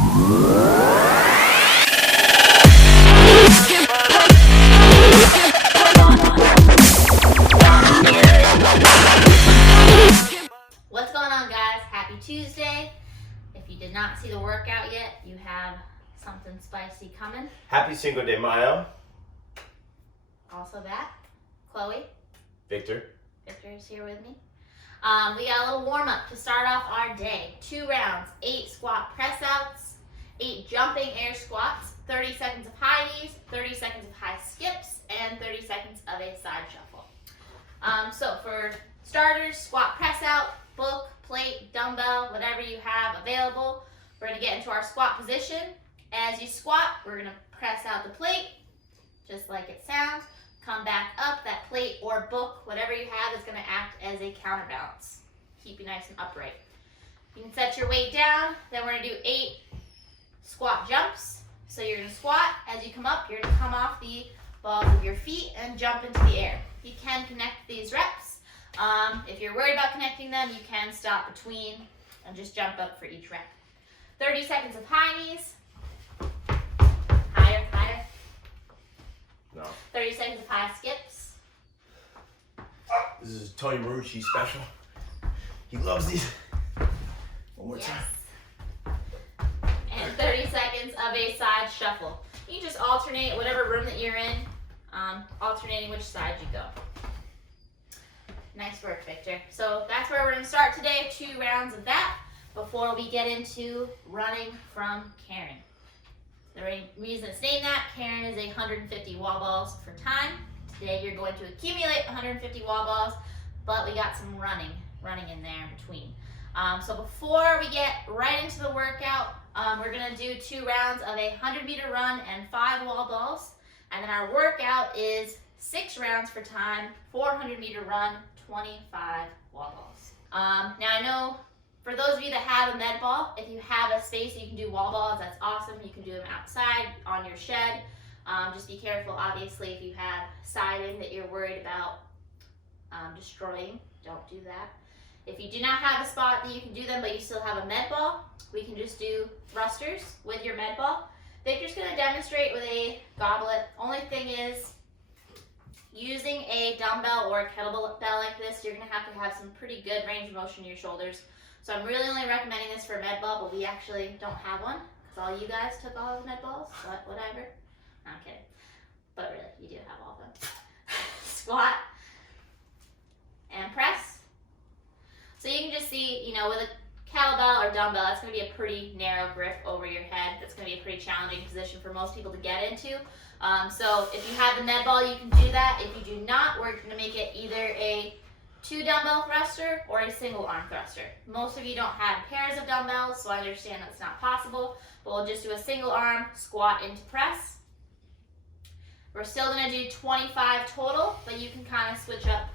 What's going on, guys? Happy Tuesday. If you did not see the workout yet, you have something spicy coming. Happy Cinco de Mayo. Also that, Chloe. Victor Victor's here with me. We got a little warm-up to start off our day. 2 rounds, 8 squat press outs, 8 jumping air squats, 30 seconds of high knees, 30 seconds of high skips, and 30 seconds of a side shuffle. So for starters, squat press out, book, plate, dumbbell, whatever you have available. We're gonna get into our squat position. As you squat, we're gonna press out the plate, just like it sounds. Come back up. That plate or book, whatever you have, is gonna act as a counterbalance. Keep you nice and upright. You can set your weight down. Then we're gonna do 8 squat jumps. So you're gonna squat. As you come up, you're gonna come off the balls of your feet and jump into the air. You can connect these reps. If you're worried about connecting them, you can stop between and just jump up for each rep. 30 seconds of high knees. Higher, higher. No. 30 seconds of high skips. This is Tony Marucci special. He loves these. One more time. And 30 seconds of a side shuffle. You just alternate whatever room that you're in, alternating which side you go. Nice work, Victor. So that's where we're going to start today, 2 rounds of that before we get into running from Karen. The reason it's named that, Karen is 150 wall balls for time. Today you're going to accumulate 150 wall balls, but we got some running in there in between. So before we get right into the workout, we're going to do 2 rounds of a 100-meter run and 5 wall balls. And then our workout is 6 rounds for time, 400-meter run, 25 wall balls. Now I know for those of you that have a med ball, if you have a space you can do wall balls, that's awesome. You can do them outside, on your shed. Just be careful, obviously, if you have siding that you're worried about destroying, don't do that. If you do not have a spot that you can do them, but you still have a med ball, we can just do thrusters with your med ball. Victor's gonna demonstrate with a goblet. Only thing is, using a dumbbell or a kettlebell like this, you're gonna have to have some pretty good range of motion in your shoulders. So I'm really only recommending this for a med ball, but we actually don't have one because all you guys took all of the med balls, but whatever. No, I'm kidding. But really, you do have all of them. Squat and press. So you can just see, you know, with a kettlebell or dumbbell, that's going to be a pretty narrow grip over your head. That's going to be a pretty challenging position for most people to get into. So if you have the med ball, you can do that. If you do not, we're going to make it either a 2 dumbbell thruster or a single arm thruster. Most of you don't have pairs of dumbbells, so I understand that's not possible, but we'll just do a single arm squat into press. We're still going to do 25 total, but you can kind of switch up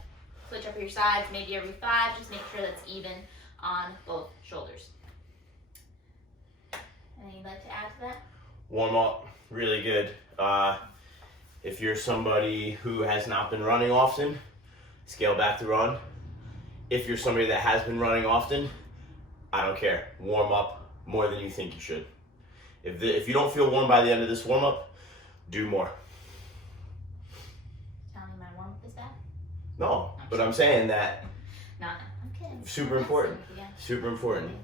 your sides, maybe every 5, just make sure that's even on both shoulders. Anything you'd like to add to that? Warm up, really good. If you're somebody who has not been running often, scale back the run. If you're somebody that has been running often, I don't care. Warm up more than you think you should. If you don't feel warm by the end of this warm up, do more. Telling me my warm up is bad? No, but I'm saying that. No, I'm kidding. Super important. Super important.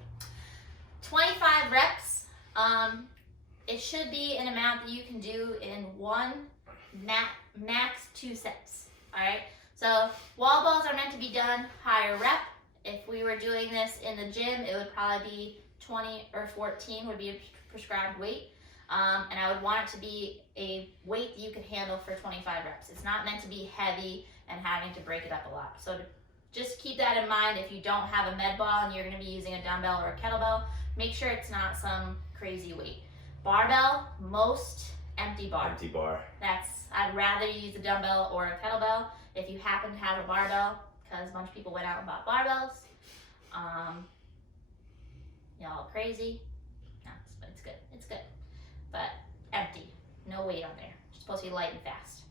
25 reps. It should be an amount that you can do in one, max 2 sets. All right. So wall balls are meant to be done higher rep. If we were doing this in the gym, it would probably be 20 or 14 would be a prescribed weight. And I would want it to be a weight that you could handle for 25 reps. It's not meant to be heavy and having to break it up a lot. So just keep that in mind. If you don't have a med ball and you're going to be using a dumbbell or a kettlebell, make sure it's not some crazy weight. Barbell, most empty bar. Empty bar. I'd rather use a dumbbell or a kettlebell. If you happen to have a barbell, because a bunch of people went out and bought barbells, y'all crazy. No, but it's good. It's good. But empty. No weight on there. It's supposed to be light and fast.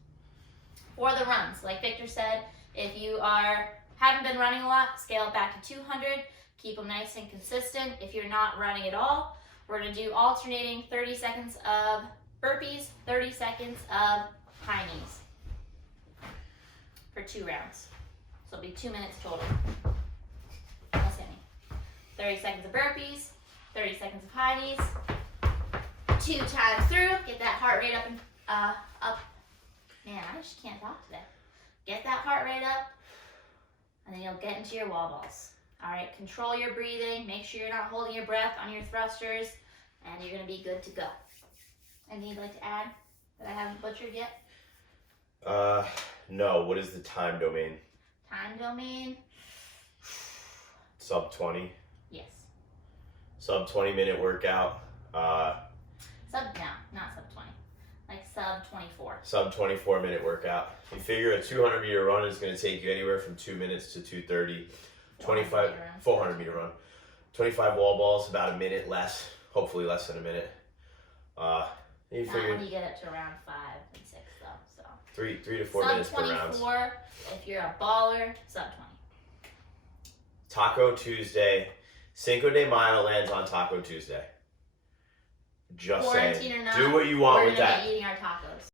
For the runs, like Victor said, if you haven't been running a lot, scale it back to 200. Keep them nice and consistent. If you're not running at all, We're gonna do alternating 30 seconds of burpees, 30 seconds of high knees for 2 rounds. So it'll be 2 minutes total. That's it. 30 seconds of burpees, 30 seconds of high knees, 2 times through. Get that heart rate up and up. Man, I just can't talk today. Get that heart rate up, and then you'll get into your wall balls. All right, control your breathing. Make sure you're not holding your breath on your thrusters, and you're gonna be good to go. Anything you'd like to add that I haven't butchered yet? No. What is the time domain? Time domain? Sub 20. Yes. Sub 20-minute workout. Not sub 20. Like sub 24. Sub 24-minute workout. You figure a 200-meter run is going to take you anywhere from 2 minutes to 2:30. 400-meter run. 25 wall balls, about a minute less. Hopefully less than a minute. You Not figure when you get up to around 5 and 6 though. So 3 to 4 minutes per round. Sub 24 if you're a baller. Sub 20. Taco Tuesday. Cinco de Mayo lands on Taco Tuesday. Just Quarantine saying. or not, Do what you want we're with gonna that. be eating our tacos.